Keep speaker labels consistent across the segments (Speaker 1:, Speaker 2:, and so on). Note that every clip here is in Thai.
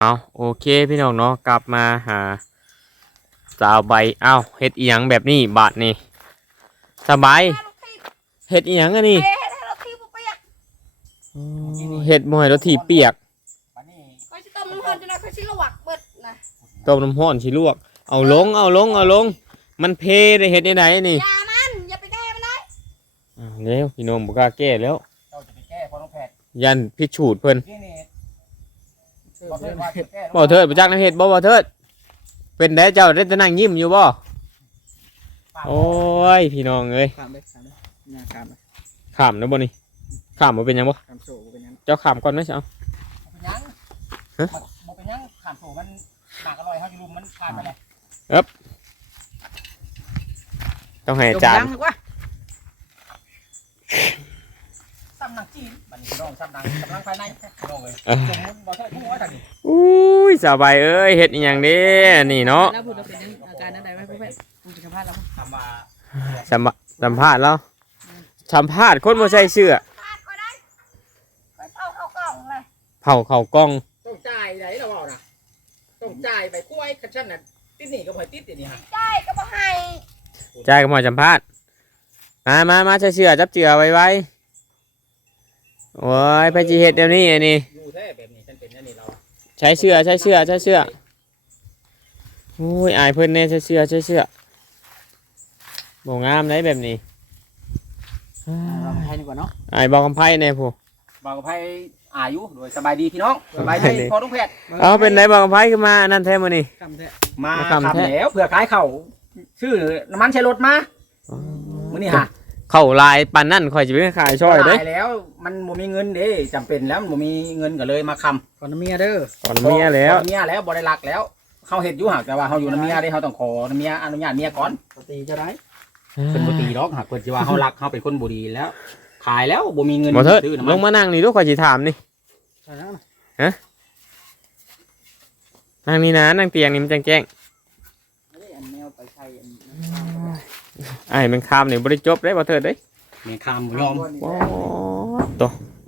Speaker 1: เอาโอเคพี่น้องเนาะกลับมาหาสาวใบเอ้าเฮ็ดอีหยังแบบนี้บาทนี่สบายเฮ็ดอีหยังอันนี้เฮ็ดบ่ให้รถถีบเปียก
Speaker 2: เขาจะต้มน้ำร้อนจนเขาชิลวกเบิดนะ
Speaker 1: ต้มน้ำร้อนสิลวกเอาลงมันเพได้เฮ็ดได้ไหนนี่
Speaker 2: อย่ามันอย่าไปแก้มันเลย
Speaker 1: เร็วพี่น้องบ่กล้าแก้แล้ว
Speaker 3: เจ้าจะไปแก้พอน้องแพทย์
Speaker 1: ยันพิชูดเพิ่น
Speaker 3: นี่บ่เทิดว่าจะแก้
Speaker 1: บ่เทิดบ่จักน้ำเฮ็ดบ่เทิดเป็นได้เจ้าได้แต่นั่งยิ้มอยู่บ่โอ้ยพี่น้องเอ้ย
Speaker 3: ข้ามเลยหน้าข้ามเลย
Speaker 1: ข้ามแล้วบ่นี่ข้ามบ่เป็นหยังบ่
Speaker 3: ข้ามโซ่เป็นยัง
Speaker 1: เจ้าข้ามก่อนไหมเจ้า
Speaker 3: เป็นยังบ่เป็นยังข้ามโซ่มันหนักอร่อยเฮาอยู่ลุมมันผ่านไปเลย
Speaker 1: ต้องให้อาจารย์
Speaker 3: ซ้ำหนังจีนบัดนี้น้องซ้ำหนังกำลังภายในน้องเอ้ยจมบ่เทิดผู้ว่าทางนี้
Speaker 1: อุ้ยสบายเอ้ยเฮ็ดอีหยังเด้นี่เนาะ
Speaker 2: แล้วพูดเป็นอาการนั้นใดไว้เพื่อนคุณจะสัมภาษณ์เรา
Speaker 3: ทำมา
Speaker 1: สัมภาษณ์แล้วสัมภาษณ์คนบ่ใส่เสื้อเผาเข้ากล้อง
Speaker 3: ต้องจ่ายไหนเราเอานะต้องจ่ายไปคุ้ยคันชั่นน่ะติดนี่ก็บ่ติดนี่ฮะ
Speaker 2: ใช่ก็บ่ให้
Speaker 1: จ่ายกับหมอสัมภาษณ์มาใส่เสื้อจับเจือไว้โอ้ยไปสิเฮ็ดเดี๋ยวนี้อันนี้
Speaker 3: อยู่แท้แบบนี้ฉันเป็นอันนี้เรา
Speaker 1: ใช้เสื้อโอ้ยอายเพิ่นแน่ใช้เสื้อบ่งามได้แบบนี้
Speaker 3: เราให้ดีกว่าเนาะ
Speaker 1: อายบอกกำไผแน่ผู้
Speaker 3: บอกกับไผอายุโดยสบายดีพี่น้องสบายดีพอน้องแพทย์
Speaker 1: เอาเป็นไดบอกกำไผขึ้นมานั่นแท้มื้อนี้
Speaker 3: มาทำแล้วเผื่อขายเข่าชื่อน้ำมันใช้รถมามื้อนี้ฮะ
Speaker 1: เข้าลายปานนั่นข่อยสิไปขายช่อยเด้
Speaker 3: แล้วมันบ่มีเงินเด้จำเป็นแล้วมันบ่มีเงินก็เลยมาค้ำก่อนน้ำเมียเด้อ
Speaker 1: ก่อนเมียแล้ว
Speaker 3: บ่ได้รักแล้วเขาเฮ็ดอยู่หากแต่ว่าเขาอยู่น้ำเมียเด้เขาต้องขอน้ำเมียอนุญาตเมียก่อนตีจะได้เป็นบ่ตีดอกหากเพิ่นสิว่าเขารักเขาเป็นคนบ่ดีแล้วขายแล้วบ่มีเงิน
Speaker 1: ซื้อน้ำมันลงมานั่งนี่ดูข่อยสิถามนี่ฮะนั่งนี่นะนั่งเตียงนี่มันแจ้งไอ้มันคามนี่บริจบได้บ่เถิดได้
Speaker 3: แม่คามยอม
Speaker 1: โอ้ตัว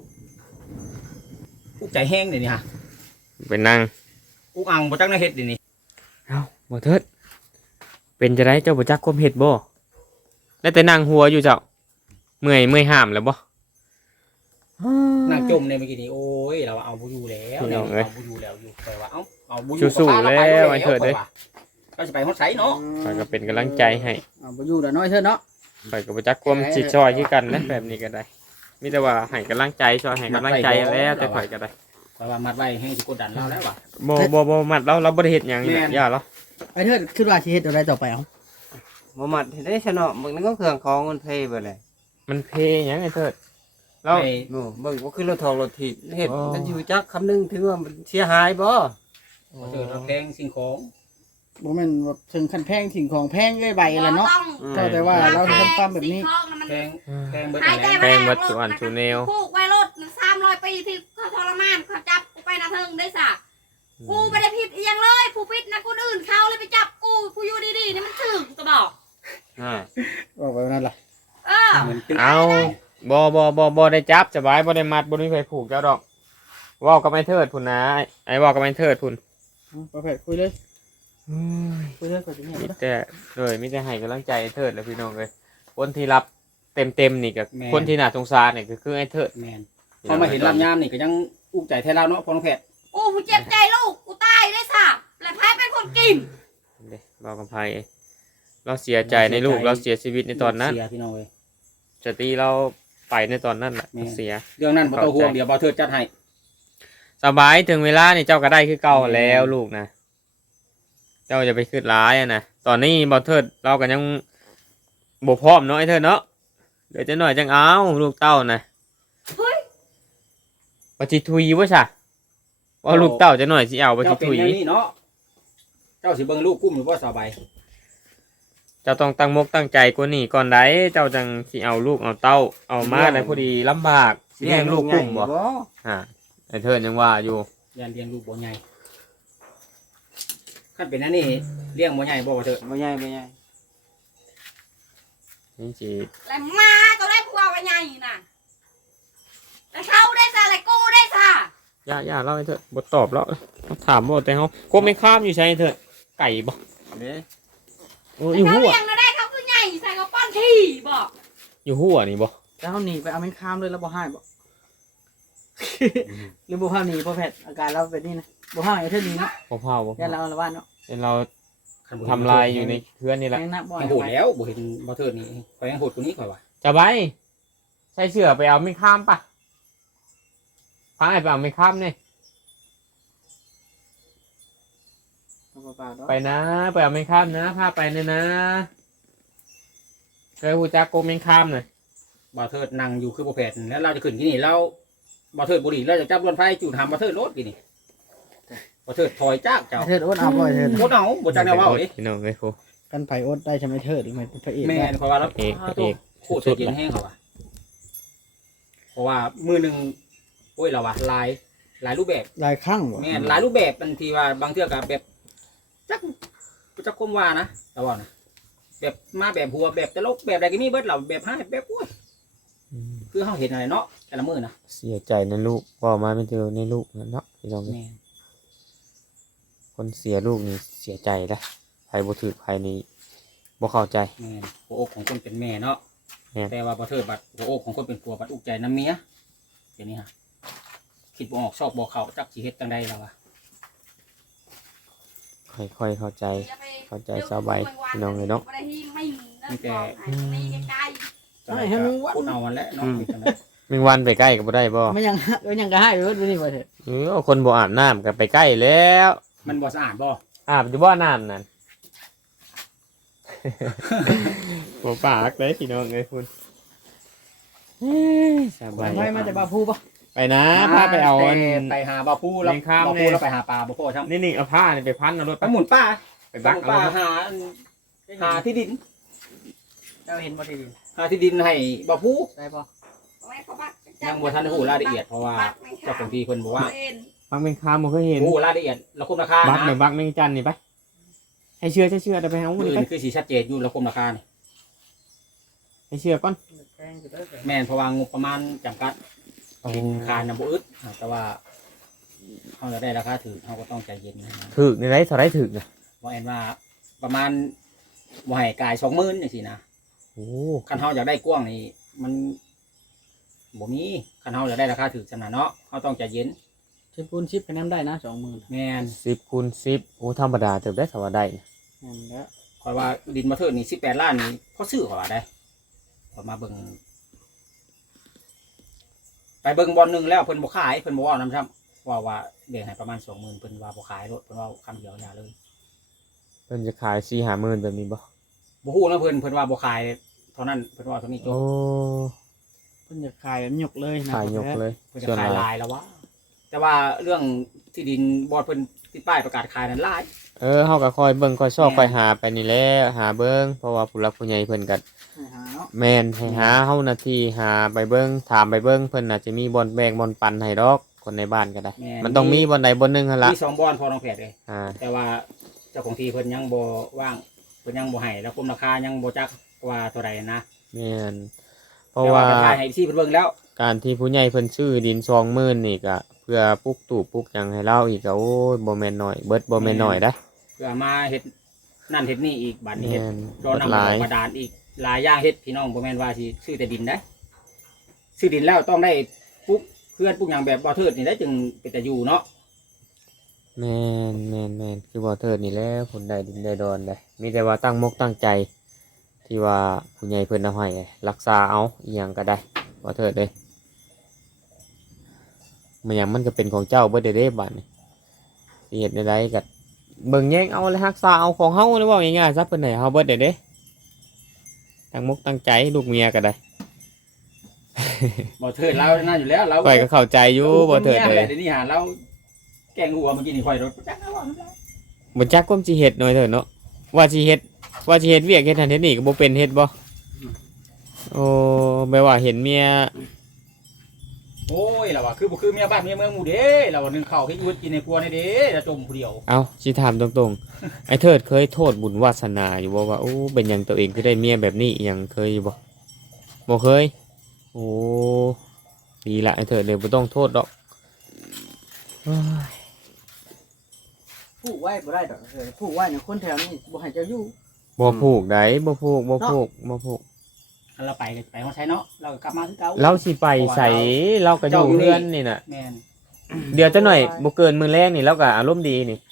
Speaker 3: อุกใจแห้งเดี๋ยวนี้ฮะ
Speaker 1: เป็นนาง
Speaker 3: อุกอังบ่จักในเฮ็ดเดี๋ยวนี้
Speaker 1: เอ้าบ่เถิดเป็นจะได้เจ้าบ่จักความเฮ็ดบ่ได้แต่นั่งหัวอยู่เจ้าเมื่อยห้ามแล้วบ่
Speaker 3: นั่งจมในเมื่อกี้นี้โอ้ยเราเอาบ่อยู่แล้วเอาบ่อยู่แล้วอยู่แต่ว่าเอาบ่อยู่
Speaker 1: สู้ๆแล้วไอ้เถิดเด้
Speaker 3: ก็จะไปฮอดไสเนาะ
Speaker 1: ข้อยก็เป็นกำลังใจให้
Speaker 3: บ่อยู่แล้วน้อยเถิดเนาะ
Speaker 1: ข้อยก็บ่จักความสิช่วยคือกันนะแบบนี้ก็ได้มีแต่ว่าให้กำลังใจช่วยให้กำลังใจแล้วแต่ข้อยก็ได้
Speaker 3: เพราะว่ามัดไว้ให้สิกดดันเราแล้วว่ะ
Speaker 1: บ่มัดเราบ่ได้เฮ็ดหยังนี่ย่าเรา
Speaker 3: ไอ้เถิดคิดว่าสิเฮ็ดอะไรต่อไปเอ้า
Speaker 4: บ่มัดเฮ็ดได้ซะเนาะมึงนึกว่าเครื่องของมันเพเบิดเลย
Speaker 1: มันเพหยังไอ้เถิด
Speaker 4: เราเบิ่งบ่คือรถทองรถถีบเฮ็ดมันสิรู้จักคำนึงถึงว่ามันเสียหายบ่
Speaker 3: เถิดเราแพงสิ่งของ
Speaker 5: บ่แม่นว่าถึงขั้นแพงสิ่งของแพงเลยใบแล้วเนาะแต่ว่าเราทำความแบบนี้
Speaker 3: แพงเบิด
Speaker 1: แพงเบิดส่วนสุแนว
Speaker 2: ผูกไว้รถ300 ปีที่เขาทรมานเขาจับกูไปนาเทิงได้ซะกูไม่ได้ผิดอีหยังเลยผู้ผิดนะคนอื่นเขาเลยไปจับกูผู้อยู่ดีๆนี่มันถึงจะบอก
Speaker 5: บอกไปนั่นล่ะ
Speaker 1: เอาบ่ได้จับสบายบ่ได้มัดบ่มีไผผูกเจ้าดอกเว้ากับไอ้เถิดพุ่นนะไอ้เว้ากับไอ้เถิดพุ่น
Speaker 5: ประเภทคุยเลยคุยเลยก็สิเนี่ย
Speaker 1: มีแต่ให้กำลังใจไอ้เถิดแล้วพี่น้องเอ้ยคนที่รับเต็มนี่ก็คนที่น่าสงสารนี่ก็คือไอ้เถิด
Speaker 3: แม่นพอมาเห็นลำยามนี่ก็ยังอุกใจแท้เราเนาะพ่อน้องแพทย์
Speaker 2: กูเจ็บใจลูกกูตายได้ซะแล้วไผเป็นคนกิน
Speaker 1: เด้บ่กับไผเราเสียใจในลูกเราเสียชีวิตในตอนนั้น
Speaker 3: เสียพี่น้องเอ้ย
Speaker 1: สติเราไปในตอนนั้นแหละเสีย
Speaker 3: เรื่องนั้นบ่ต้องห่วงเดี๋ยวบ่เถิดจัดให้
Speaker 1: สบายถึงเวลานี่เจ้าก็ได้คือเก่าแล้วลูกนะเจ้าจะไปคืดร้ายนะตอนนี้บ่เถิดเราก็ยังบ่พร้อมเนาะไอ้เถิดเนาะเดี๋ยวจะหน่อยจังเอาลูกเต้านะปฏิทุยว่าซะว่าลูกเต้าจะหน่อยสิเอาปฏิทุย
Speaker 3: เนาะเจ้าสิเบิ่งลูกกุ้มหรือว่าสบาย
Speaker 1: เจ้าต้องตั้งมกตั้งใจกว่านี้ก่อนได้เจ้าจังสิเอาลูกเอาเต้าเอามาได้พอดีลำบากเลี้ยงลูกกุ้มบ่ไอ้เถิดยังว่าอยู่
Speaker 3: ยันเลี้ยงลูกบ่ใหญ่ขั้นเป็นนั่นนี่เลี้ยงบ่ใหญ่บ่เถิด
Speaker 4: บ่ใหญ่
Speaker 1: นี่สิ
Speaker 2: แล้วมาก็ได้ผัวว่าใหญ่น่ะแล้วเขาได้ซะแล้วกูได้ซะ
Speaker 1: ย่าเล่าให้เถอะบ่ตอบแล้วถามบ่แต่เฮาก็ไม่ข้ามอยู่ใช่เถอะไก่บ่
Speaker 4: เด้
Speaker 1: โอ้อยู่
Speaker 2: เขา
Speaker 1: หัว
Speaker 2: เลี้ยงเราได้เขาคือใหญ่ใส่กระป้อนที่บอก
Speaker 1: อยู่หัวนี่บ่
Speaker 5: แล้วเฮาหนีไปเอาแม่นข้ามเลยแล้วบ่ให้บ่ หรือบ่พาหนีบ่แพทย์อาการเราเป็นนี่นะบ่พาให้เท่านี้เนาะ
Speaker 1: บ่เผาบ่
Speaker 5: ยันเราละบ้านเนาะ
Speaker 1: เห็นเราทำลายอยู่ในเพื่อนนี่แหละ
Speaker 5: แม่งนักบ่
Speaker 3: ยังโหดแล้วบ่เห็นบ่เทิดนี่ข่อยยังโหดกว่านี้ข่อยว่า
Speaker 1: จะไปใช้เสือไปเอาไม่ข้ามปะพังไอ้ไปเอาไม่ข้ามเนี่ย
Speaker 5: ป่าๆเนาะ
Speaker 1: ไปนะไปเอาไม่ข้ามนะพาไปเนี่ยนะเคยหูจักโกเมนข้ามหน่อย
Speaker 3: บ่เทิดนั่งอยู่คือบ่แผดแล้วเราจะขึ้นที่นี่เราบ่เทิดบ่ดีเราจะจับรถไฟจูดหามบ่เทิดรถกี่นี่บ่เทิดถอยจากเจ้า
Speaker 5: เทิดอดเอาบ่เทิด
Speaker 3: บ่เอาบ่จักแนวเว้าดิ
Speaker 1: พี่น้องเลยครู
Speaker 5: กันไผอดได้ใช่ไหมเทิดหรือไม่เป็นพระเอก
Speaker 3: แม่
Speaker 5: ได้
Speaker 3: นข่อยว่าแล้ว
Speaker 1: เอกเอก
Speaker 3: โคตรเย็นแห้งเขาว่ะเพราะว่ามือหนึงโอ้ยเราว่าหลายรูปแบบ
Speaker 5: ลายข้างบ่
Speaker 3: แม่นหลายรูปแบบบางทีว่าบางเทื่อก็แบบจักคมว่านะแต่ว่านะแบบมาแบบหัวแบบตลกแบบอะไรก็มีเบิดเราแบบให้แบบโอ้ยคือเฮาเห็นอะไรเนาะแต่ละมื้อนะ
Speaker 1: เสียใจนะลูกว่ามาไม่เจอในลูกนะเนาะพี่น้องเลย
Speaker 3: แม่น
Speaker 1: คนเสียลูกนี่เสียใจนะใครบ่ถือใครนี่บ่เข้าใจ
Speaker 3: แม่นหัวอกของคนเป็นแม่เนาะ
Speaker 1: แม่น
Speaker 3: แต่ว่าบ่เทิดบัดหัวอกของคนเป็นผัวบัดอุกใจน้ำเมียเดี๋ยวนี้ฮะคิดบ่ออกชอบบ่เข้าจักสิเฮ็ดจังใดแล้ววะ
Speaker 1: ค่อยๆเข้าใจ เข้าใจสบายพี่น้องเลยเนาะ
Speaker 2: ไม่ได้ที่ไม่นั่นบอกไม่ใกล้
Speaker 3: จังใดก็พูดเอาวันแล้วเนาะจังใด
Speaker 1: แมงวันไปใกล้ก็บ่ได้บ่
Speaker 5: ไม่ยังยังก็ให้เบิดนี่บ่เทิด
Speaker 1: คนบ่อาบน้ำก็ไปใกล้แล้ว
Speaker 3: มันบ่สะอาดบ่
Speaker 1: อาบอยู่บ่น้ำนั่น บ่ปากเลยพี่น้องเลยคุณสบาย
Speaker 5: ไปมาจากบาพูบ่
Speaker 1: ไปนะพาไปเอาอัน
Speaker 3: ไปหาบ่าวผู้แล้ว
Speaker 1: เลี้ยงข้าม
Speaker 3: บ่าว
Speaker 1: แน่
Speaker 3: ผู้แล้วไปหาปลาบ่พอช่ำ
Speaker 1: นี่เอาผ้านี่ไปพันเอารถ
Speaker 3: ไปหมุนป้า
Speaker 1: ไปบัก
Speaker 3: ป้า
Speaker 1: เอารถ
Speaker 3: หาที่ดิน
Speaker 5: เจ้าเห็นบ่ที่ดิน
Speaker 3: หาที่ดินให้บ่าวผู้
Speaker 5: ได้บ่
Speaker 3: ยังบ่ทันได้ฮู้รายละเอียดเพราะว่าเจ้าของที่เพิ่นบอกว่า
Speaker 1: บักแมงคามบ่เคยเห็น
Speaker 3: ฮู้รายละเอียดแล้วคุมราคา
Speaker 1: บัก
Speaker 3: นะ
Speaker 1: แมงบักแมงจันนี่ไปให้เชื่อเดี๋ยวไปเอา
Speaker 3: อื่
Speaker 1: นี่ไป
Speaker 3: นคือสิชัดเจนอยู่แล้วคุมราคานี่
Speaker 1: ให้เชื่อก่อน
Speaker 5: แพงอยู่เด้อ
Speaker 3: แม่นเพราะว่างบประมาณจำกัดคานน่ะบ่อึดแต่ว่าเฮาจะได้ราคาถูกเฮาก็ต้องใจเย็นนะ
Speaker 1: ถึกในไรสไลด์ถึกนะ
Speaker 3: บ่แม่นว่าประมาณบ่ให้กาย 20,000จังซี่นะ
Speaker 1: โอ้
Speaker 3: คันเฮาอยากได้กว้างนี่มันบ่มีคันเฮาอยากได้ราคาถูกสำนักเนาะเฮาต้องใจเย็น
Speaker 5: ชิปปูนชิปไปน้ำได้นะ20,000
Speaker 3: แม่น
Speaker 1: 10 คูณ 10โอ้ธรรมดาเติบได้สวัสดีนะ
Speaker 5: นั่นแหละ
Speaker 3: ข่อยว่าดินมาเถิดนี่18ล้านนี่พอซื้อข่อยว่าได้ข่อยมาเบิ่งไปเบิ่งบอลหนึงแล้วเพิ่นบ่ขายเพิ่นบ่เว้านำซ้ำว่าเดี๋ยวให้ประมาณ 20,000เพิ่นว่าบ่ขายรถเพิ่นว่าคำเดียวอย่าเลย
Speaker 1: เพิ่นจะขาย4-5หมื่นแบบนี้บ่
Speaker 3: บ่ฮู้นะเพิ่นว่าบ่ขายเท่านั้นเพิ่นว่าเท่านี้จ
Speaker 1: โอ้
Speaker 3: บ
Speaker 5: เพิ่นจะขายแบบหยกเลยนะ
Speaker 1: ขายยกเลย
Speaker 3: เพิ่นจะ
Speaker 1: ส่วน
Speaker 3: ขาย
Speaker 1: หลา
Speaker 3: ลาย ยแล้ววะแต่ว่าเรื่องที่ดินบอดเพิ่นติดป้ายประกาศขายนั้นหลาย
Speaker 1: เฮาก็คอยเบิ่งคอยชอบคอยหาไปนี่แหละหาเบิ่งเพราะว่าผู้หลักผู้ใหญ่เพิ่นก็
Speaker 5: ให้หาเนาะ
Speaker 1: แม่นให้หาเฮาหน้าที่หาไปเบิ่งถามไปเบิ่งเพิ่นน่าจะมีบ่อนแบ่งบ่อนปันให้ดอกคนในบ้านก็ได้
Speaker 3: แม่
Speaker 1: มันต้องมีบ่อนใดบ่อนหนึงหั่นล่ะ
Speaker 3: มี2บอนพอน้องแผดเลย
Speaker 1: อ่า
Speaker 3: แต่ว่าเจ้าของที่เพิ่นยังบ่ว่างเพิ่นยังบ่ให้แล้วคุมราคายังบ่จักว่าเท่าใดนะ
Speaker 1: แม่นเพ
Speaker 3: แต่
Speaker 1: ราะ
Speaker 3: ว่า
Speaker 1: ว่า
Speaker 3: จะขายให้พี่เพิ่นเบิ่งแล้ว
Speaker 1: การที่ผู้ใหญ่เพิ่นซื้อดิน20,000นี่ก็เพื่อปลูกตู้ปลูกหยังให้เราอีกก็โอ้ยบ่แม่นน้อยเบิดบ่แม่นน้อยเด้อ
Speaker 3: เพื่อมาเฮ็ดนั่นเฮ็ดนี่อีกบัดนี้เฮ็ด
Speaker 1: แม่น
Speaker 3: รอ
Speaker 1: เบิด
Speaker 3: นำ
Speaker 1: หลาย
Speaker 3: บาดาลอีกหลายอย่างเฮ็ดพี่น้องบ่แม่นว่าสิซื้อแต่ดินได้ซื้อดินแล้วต้องได้ปลูกเพื่อนปลูกหยังแบบบ่เทิดนี่ได้จึงเป็นแต่อยู่เนาะ
Speaker 1: แม่นคือบ่เทิดนี่แหล้วผลได้ดินได้ดอนได้มีแต่ว่าตั้งมกตั้งใจ ที่ว่าผู้ใหญ่เพิ่นเอาให้รักษาเอาอีหยังก็ได้บ่เทิดเด้มันหยังมันก็เป็นของเจ้าเบิดเด้บัดนี้สิเฮ็ดได้ก็เบิ่งแยงเอาและรักษาเอาของเฮาเลยเว้าง่ายๆซะเพิ่นให้เฮาเบิดเด้ตั้งมกตั้งใจลูกเมียก็ได้
Speaker 3: บ่เทิดเรานั่นอยู่แล้วเรา
Speaker 1: ข่อยก็เข้าใจอยู่บ่เทิดเลย
Speaker 3: เดี๋ยวนี้หาเราแกงหัวเมื่อกี้นี่ข่อยรถจักเอาว่า
Speaker 1: บ่จักความสิเฮ็ดหน่อยเถิดเนาะว่าสิเฮ็ดเวียกเฮ็ดหันเฮ็ดนี่ก็บ่เป็นเฮ็ดบ่โอ้แปลว่าเห็นเมีย
Speaker 3: โอ้ยเราว่าคือบ่คือเมียบ้านเมียเมืองหมู่เด้เราว่านึ่งข้าวให้อยู่กินในครัวนี่เด้จะจมผู้เดียว
Speaker 1: เอ้าสิถามตรงๆ ไอ้เถิดเคยโทษบุญวาสนาอยู่บ่ว่าโอ้เป็นหยังตัวเองคือได้เมียแบบนี้อิหยังเคยอยู่บ่เคยโอ้ดีละไอ้เถิดเลยบ่ต้องโทษดอกโอ้ย
Speaker 5: ผูกไว้บ่ได้ดอกผูกไว้เนี่ยคนแถวนี้บ่ให้เจ้าอยู่
Speaker 1: บ่ผูกได้บ่ผูกบ่ผูกบ่ผูก
Speaker 3: คันเราไปก็ไปเฮาใช้เนาะเราก็กลับมาคือเก่า
Speaker 1: เราสิไปใส่เราก็อยู่เพื่อนนี่น่ะ
Speaker 3: แม่น
Speaker 1: เดี๋ยวจะหน่อยบ่เกินมื้อแรกนี่เราก็อารมณ์ดีนี่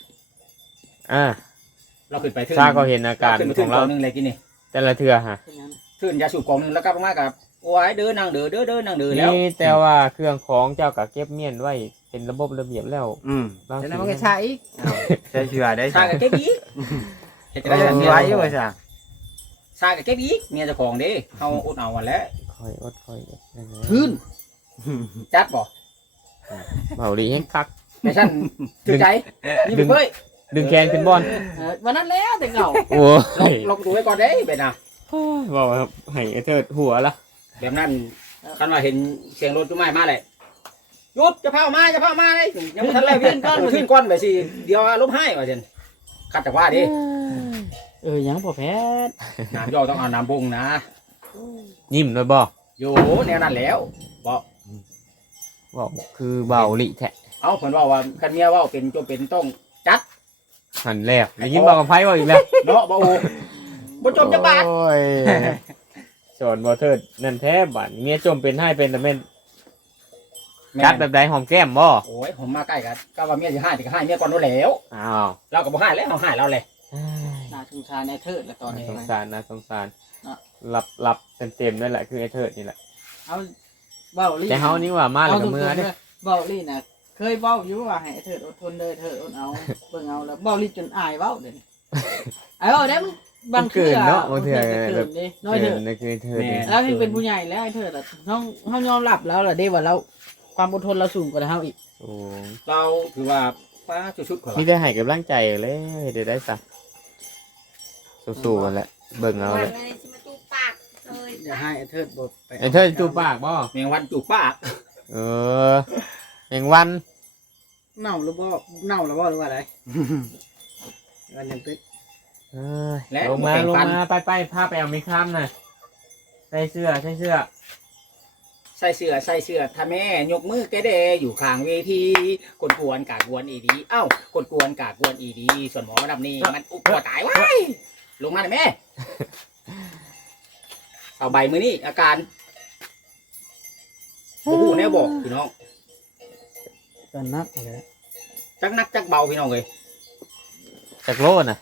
Speaker 3: เราขึ้นไปถึง
Speaker 1: ซาก็เห็นอาการ
Speaker 3: ขึ้นไป
Speaker 1: ข
Speaker 3: ถึ
Speaker 1: อง ง
Speaker 3: ก
Speaker 1: เรา
Speaker 3: องนึงเลยกินนี่
Speaker 1: แต่ละเทื่อฮะ
Speaker 5: เป็นหยัง
Speaker 3: ขึ้นยาสูบกองนึงแล้วกลับมากับโอ้ยเด้อนางเด้อเด้อนั่งเด้อแล้ว
Speaker 1: นี่แต่ว่าเครื่องของเจ้าก็เก็บเมียนไว้เป็นระบบระเบียบแล้ว
Speaker 4: ฉะนั้นมันก็ใช้อีกใช้เชื่อได้
Speaker 3: ซากับเก็บอีกเฮ็ดจะ
Speaker 4: ได้
Speaker 3: ได้
Speaker 4: ไว้ไว้ซะ
Speaker 3: ซากับเก็บอีกเมียเจ้าของเด้เฮาอดเอาวันแล้ว
Speaker 1: คอยอดคอยอดนั่นแหละ
Speaker 5: พื้น
Speaker 3: จัดบ่
Speaker 1: เบาดีแฮงคัก
Speaker 3: ไม่ซั่นถึงใจนี่เพิ่น
Speaker 1: ดึงแขนขึ้นบอล
Speaker 5: วันนั้นแล้วแต่เก่า
Speaker 1: โอ้
Speaker 3: ลงตัวไว้ก่อนเด้เป็นน่ะ
Speaker 1: บอกว่าให้ไอ้เทิดหัวละ
Speaker 3: แบบนั้นคันว่าเห็นเสียงรถจุ้ไม้มาเลยหยุดจะเผามาเลยยังไม่ทันเลยเวียนก้อนขึ้นก้อนไปสิเดี๋ยวล้มให้ว่าเช่นขัดจากว่าดิ
Speaker 5: ยังบ่แพ้
Speaker 3: น้ำย่อต้องเอาน้ำบงนะ
Speaker 1: ยิ้มเลยบ่
Speaker 3: โยแนวนั้นแล้วบอก
Speaker 1: บอกคือเบาลิแทะ
Speaker 3: เอาผลว่าคันเมียว่าเป็นจมเป็นต้องจัด
Speaker 1: หันแล้วได้ยินบอกกับไพ่ว่าอีกแล้ว
Speaker 3: เนาะบ่โอ้บ่จมจะบาด
Speaker 1: โอ้ยสอนบ่เทิดนั่นแท้บัดเมียจมเป็นให้เป็นแต่แม่นจัดแบบใดหอมแก้มบ่
Speaker 3: โอ้ยผมมาใกล้กันก็ว่าเมียสิให้ก็ให้เมียก่อนนู้นแล้ว
Speaker 1: อ้าว
Speaker 3: เราก็บ่ให้แล้วเฮาให้เราเลย
Speaker 5: น่าสงสารในเทิดละตอนนี้
Speaker 1: สงสารนะสงสารรับเต็มๆนั่นแหละคือไอ้เทิดนี่แหละ
Speaker 5: เอาเว้าลี่
Speaker 1: แต่เฮานี่ว่ามาแล้วกับมือเด้
Speaker 5: เว้าลี่น่ะเคยเว้าอยู่ว่าให้เทิดอดทนเด้อเทิดอดเอาเบิ่งเอาแล้วเว้าลี่จนอายเว้าเด้ไอ้เว้าได้มันบางเทื่อน้อยเถิด
Speaker 1: เทิดนี่คือไอ้เทิดนี่
Speaker 5: แล้วที่เป็นผู้ใหญ่แล้วไอ้เทิดอ่ะเฮายอมรับแล้วล่ะเด้ว่าเราความอดทนเราสูงกว่าเฮาอีก
Speaker 1: โอ้
Speaker 3: เราถือว่าป้าชุดๆกว่า
Speaker 1: มีได้ให้กำลังใจเลยเดี๋ยวได้ซะสู้ๆกันแหละเบิ่งเอา
Speaker 2: วัน
Speaker 1: เลย
Speaker 2: นี้สิมาจูบปากเลย
Speaker 5: อย่าให้ไอ้เทิดบ่ไป
Speaker 1: ไอ้เทิดจูบปากบ่
Speaker 3: แมงวันจูบปาก
Speaker 1: เออแมงวัน
Speaker 5: เน่าหรือบ่เน่าหรือบ่หรือว่าอะไรวันยังตึ๊ด
Speaker 1: เอ้ยลงมาไปพาไปเอาไม่ข้ามน่ะใส่เสื้อ
Speaker 3: ใส่เสื้อถ้าแม่ยกมือแกเดอยู่ข้างเวทีกดกวนกากวนอีดีเอ้ากดกวนกากวนอีดีส่วนหมอระดับนี้มันอุกหัวตายไว้ลงมาเลยแม่เอาใบมือนี่อาการโอ้โหแน่บอกพี่น้อง
Speaker 5: กันนักเลย
Speaker 3: จักนักจักเบาพี่น้องเลย
Speaker 1: จากโลน่ะ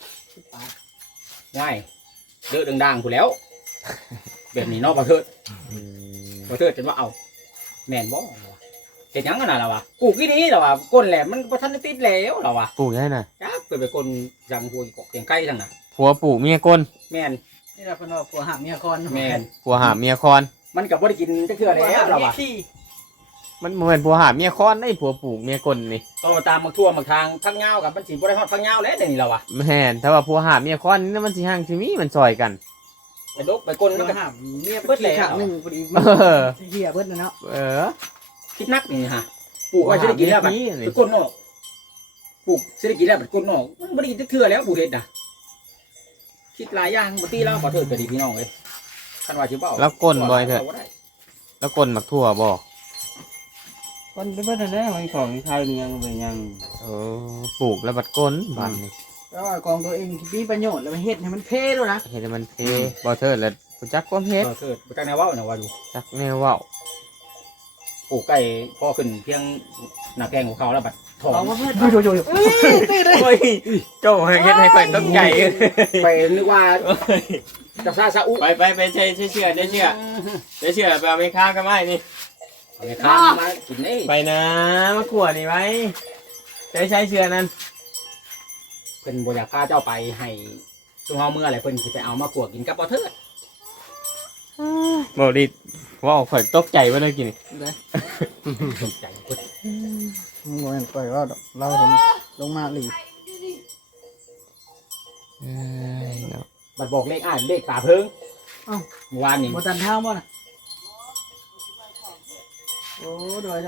Speaker 3: ง่ายเดือดดังๆผู้แล้วแบบนี้เนาะประเทิดประเทิดจนว่าเอาแม่นบ่เห็นยังกันน่ะเราวะกูกี่นี้เราวะก้นแหลมมันบ่ทันได้ติดแล้วเราวะ
Speaker 1: ปลูกได้น่ะ
Speaker 3: จ้าเปิดไปก้นจังหัวอีกเสียงใกล้จังน่ะ
Speaker 1: ผัวปลูกเมียก้น
Speaker 3: แม่น
Speaker 5: นี่เราเพิ่นว่าผัวหักเมียคอน
Speaker 3: แม่น
Speaker 1: ผัวหาเมียคอน
Speaker 3: มันกับบ่ได้กินจักเทื่อแล้วเราวะ
Speaker 1: มันเหมือนผัวหาเมียคอนได้ผัวปลูกเมียก้นนี่
Speaker 3: ต้องมาตามมาทั่วมาทางพังเงากับมันสิบ่ได้ฮอดพังเงาแล้วเดี๋ยวนี้เราวะ
Speaker 1: แม่นถ้าว่าผัวหาเมียคอนนี่มันสิห่างสิมีมันซอยกัน
Speaker 3: ไปดกไปก้น
Speaker 5: มั
Speaker 3: มัน
Speaker 5: น
Speaker 3: ก็
Speaker 5: หักเมียเบิดเลยครั้งนึงพอดี
Speaker 1: เออ
Speaker 5: เหี้ยเบิดเนาะ
Speaker 1: เออ
Speaker 3: คิดนักนี่ฮะปลูกไว้สิได้กินแล้วบัด
Speaker 1: นี่
Speaker 3: ไปก้นนอกปลูกสิได้กินแล้วบัดก้นนอกมันบ่ได้กินจักเทื่อแล้วผู้เฮ็ดน่ะคิดหลายอย่างบ่ตีแล้วขอโทษก็ดีพี่น้องเอ้ยคันว่าสิเว้า
Speaker 1: แล้วก้นบ่อยเถอะแล้วก้นหมักทั่วบ่
Speaker 4: คนไปเบิดแล้วไอ้ของไทยนี่ยังบ่ยัง
Speaker 1: เออปลูกแล้วบัดก้นบ้านนี่
Speaker 5: แล้วว่ากองตัวเองมีประโยชน์แล้วเฮ็ดให้มันเพ่ด้วยนะ
Speaker 1: เฮ็ดให้มันเทบ่เทิดแล้วกูจักความเฮ็ด
Speaker 3: ขอโทษบ่จักแนวเว้าน่ะว่าอยู่
Speaker 1: จักแนวเว้า
Speaker 3: ปลูกไก่พอขึ้นเพียงหน้าแกงของเขาแล้วบัดถอน
Speaker 5: เอามาเพื่อน
Speaker 3: โยโย
Speaker 5: ตื่นเลย
Speaker 1: โอ้ยเจ้าเฮ็ดให้ข่อยตกใจ
Speaker 3: ไปนึกว่าจะซาซาอุ
Speaker 1: ไปใช้เชื่อได้เชื่อไปเอาไปค้ากันไว้นี่
Speaker 3: เอาไปข้ามมากินนี่
Speaker 1: ไปนะมะขวดนี่ไว้ใช้เชื่อนั้น
Speaker 3: เพิ่นบ่อยากพาเจ้าไปให้ซุมเฮาเมื่อไหร่เพิ่นสิไปเอามาขัวกินกับบ่เทิด
Speaker 1: บ่ดิว่าข่อยตกใจว่าได้กิน
Speaker 3: ตกใจเพิ่น
Speaker 5: มึงบอกปล่อยว่าเราลงมาหลี
Speaker 3: บัดบอกเลขเลขตาเพิงเมื่อวานนี่
Speaker 5: บ่ตันเท้าบ่น่ะโอ้โดย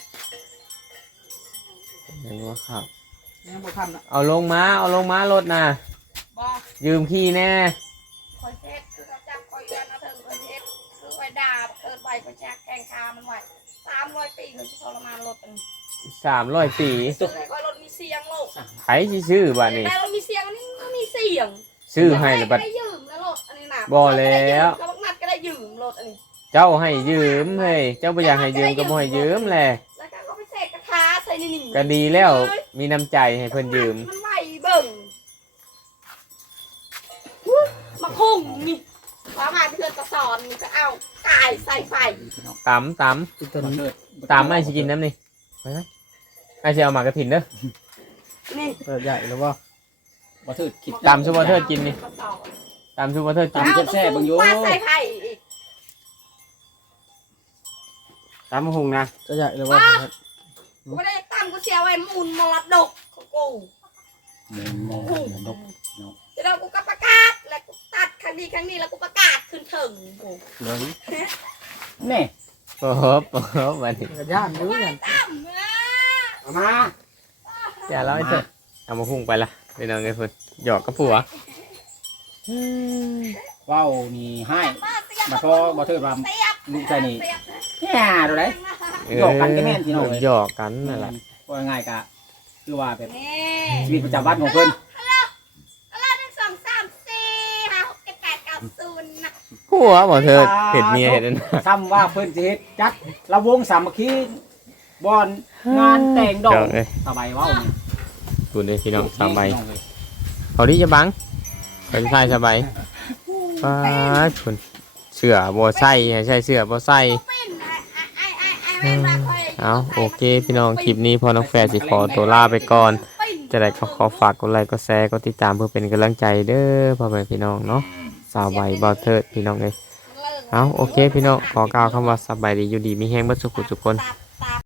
Speaker 1: ยังว่าครับ
Speaker 5: ยังบ่ทันน่ะ
Speaker 1: เอาลงมารถนะ
Speaker 2: บอก
Speaker 1: ยืมขี้แน่
Speaker 2: คอยเช็ดคือเขาจับคอยยันนะเถิงคอยเช็ดคือคอยด่าเกิดไปคอยแจกแกงคามันไว้300 ปีเขาจะทรมานรถมัน
Speaker 1: 300 ปี
Speaker 2: ก็รถมีเสียงโลก
Speaker 1: ไผสิซื้อบัดนี้
Speaker 2: แต่รถมีเสียงอันนี้ก็มีเสียง
Speaker 1: ซื้อให้แล้วบัด
Speaker 2: ได้ยืมแล้วรถอันนี้นะ
Speaker 1: บ่แล้ว
Speaker 2: เขาบอกนัดก็ได้ยืมรถอันนี้
Speaker 1: เจ้าให้ยืมเฮ้ยเจ้าบ่อยากให้ยืมก็บ่ให้ยืมแหละ
Speaker 2: แล้วก็เขาไปเสกกระทาใส่ในนี่
Speaker 1: ก็ดีแล้วมีน้ำใจให้เพิ่นยืม
Speaker 2: มันไหวเบิ่งอุ๊ยมาคุ้งนี่ฟ้ามาเพื่อนจะสอนนี่จะเอากายใส่ไฟ
Speaker 1: ตำ
Speaker 3: บ่เทิด
Speaker 1: ตำไอ้สิกินน้ำนี่ไปไหมไอ้สิเอาหมากกระถินเด้อ
Speaker 2: นี่
Speaker 5: เปิดใหญ่หรือว่า
Speaker 3: บ่เทิดคิด
Speaker 1: ตามซุปเปอร์เทิดกินนี่
Speaker 2: จะสอน
Speaker 1: ตามซุปเปอร์เทิดกิน
Speaker 3: ตำแซ่บๆเบิ่งอยู่
Speaker 2: ปลาใส่ไผ่อีก
Speaker 4: ตามหงนะ
Speaker 5: จะใหญ่หรือว่า
Speaker 2: กูไม่ได้ตั้งกูเชียร์ไว้มูลมรดกของกู
Speaker 3: หมูดก
Speaker 2: จะเรากูก็ประกาศแล้วกูตัดครั้งนี้แล้วกูประกาศขึ้นถึงกู
Speaker 4: เบิ่ง
Speaker 3: แน่
Speaker 1: โอ้โหวันนี้
Speaker 5: กระย่านอยู่กัน
Speaker 2: ตั้มนะ
Speaker 3: เอามา
Speaker 1: อย่าเล่าให้เถอะเอามาพุ่งไปละไปนอนกันเพิ่นหยอกกับผัว
Speaker 3: เว้านี่ให้
Speaker 2: เสียบ
Speaker 3: มาพอบ่เทิดว่า
Speaker 2: เสียบ
Speaker 3: ลูกชายนี่
Speaker 2: เสียบ
Speaker 3: แย่ดูได้ หยอกกันก็แม่นพี่น้องเอ้ย
Speaker 1: หยอกกันนั่นแหละ
Speaker 3: ว่าง่ายกะคือว่าแบบ
Speaker 2: นี่
Speaker 3: ชีวิตประจำวันของเพิ่น
Speaker 2: แล้วหนึ่งสองสามสี่ห้าหกเจ็ดแปดเก้าศูนย์นะ
Speaker 1: ผัวบ่เถิดเห็ดเมียเห็ดนั่น
Speaker 3: ซ้ำว่าเพิ่นสิเฮ็ดจัดระวงสามัคคีบ่อนงานแต่งดอ
Speaker 1: เจ้าก เอ้ย
Speaker 3: สบายเว้านี่
Speaker 1: คุณเด้อพี่น้องสบาย
Speaker 3: พี่น้องเอ้ย
Speaker 1: เขาดีจะบังเป็นใส่สบายป้าดคุณเสื้อบ่ใส่ให้ใส่เสื้อบ่ใส่
Speaker 2: เป็นไอ้มาคอย
Speaker 1: เอาโอเคพี่น้องคลิปนี้พอน้องแฟร์สิขอตัวลาไปก่อน จะได้ก็ขอฝากกดไลค์กดแชร์กดติดตามเพื่อเป็นกำลังใจเด้อพ่อแม่พี่น้องเนาะสาวใบบ่เทิดพี่น้องเลยเอาโอเคพี่น้องขอกล่าวคำว่าสบายดีอยู่ดีมีแฮงเบ่สุขทุกคน